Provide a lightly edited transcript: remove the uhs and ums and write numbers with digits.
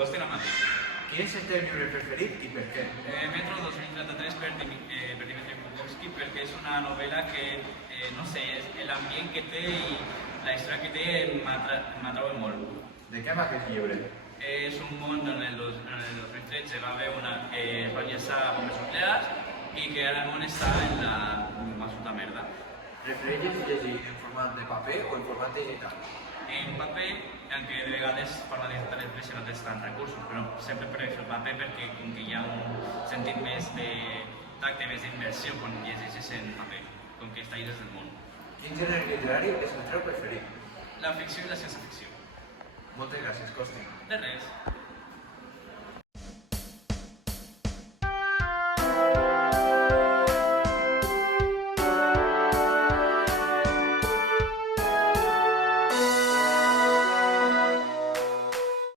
Qüestió mateix. Quin és el teu llibre preferit i per què? Metro 2033 per Dimitri Glukhovsky, perquè és una novel·la que, no sé, l'ambient que té i la història que té m'atrauen molt. De què va aquest llibre? És un món on el 2013 va haver es van llançar bombes nuclears i que ara el món està en la absoluta merda. Prefereixes llegir en format de paper o en format digital? En paper, aunque de vegades forma digital és no tens tants recursos, però sempre prefereixo el paper perquè com que hi ha un sentit més de tacte, més d'immersió quan llegeixes en paper, com que està des del món. Quin gènere literari és el teu preferit? La ficció i la ciència-ficció. Moltes gràcies, Costi. De res.